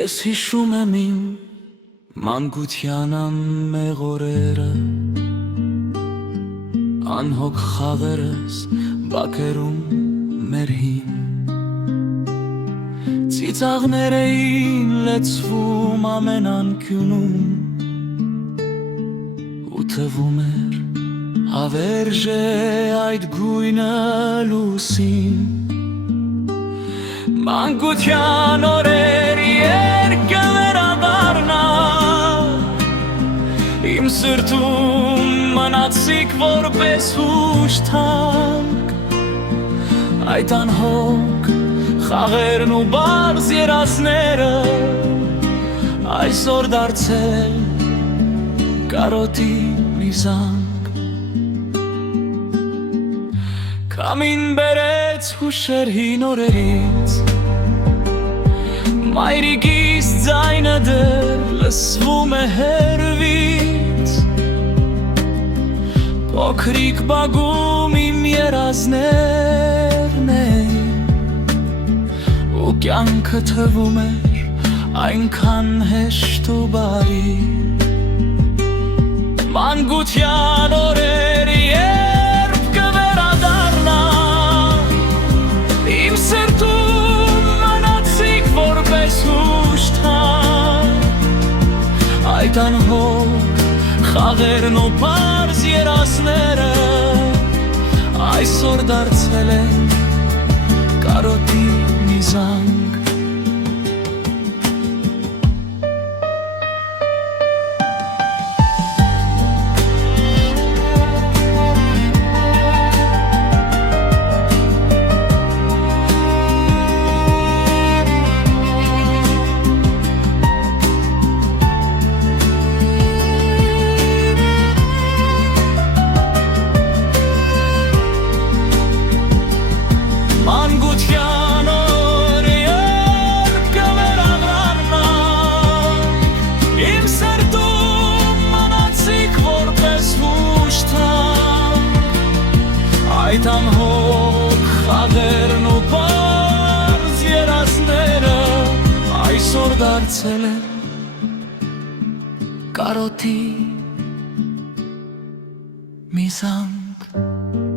Ես հիշում եմ իմ մանկության անմեղ օրերը, անհոգ խաղերս բակերում մեր հին, ծիծաղներ էին լեցվում ամեն անկյունում, ու թվում էր հավերժ է այդ գույնը լուսին։ Մանկության օրեր երկը վերադառնա, իմ սրտում մնացիք որպես հուշ թանկ, այդ անհոգ խաղերն ու բարձ երազները այսօր դարձել կարոտի մի զանգ։ Քամին բերեց հուշեր հին օրերից, մայրիկիս ձայնը դեռ լսվում է հեռվից, փոքրիկ բակում իմ երազներն էին, ու կյանքը թվում էր այնքան հեշտ ու բարի։ Մանկության օրեր երբ կվերադառնա, իմ սրտում մնացիք որպես հուշ թանկ, այդ անհոգ խաղերն ու պարզ երազները այսօր դարձել են կարոտի մի զանգ։ Մանկության օր երբ կվերադառնա, իմ սրտում մնացիք որպես հուշ թանկ, այդ անհոգ խաղերն ու պարզ երազները այսօր դարձել են կարոտի մի զանգ։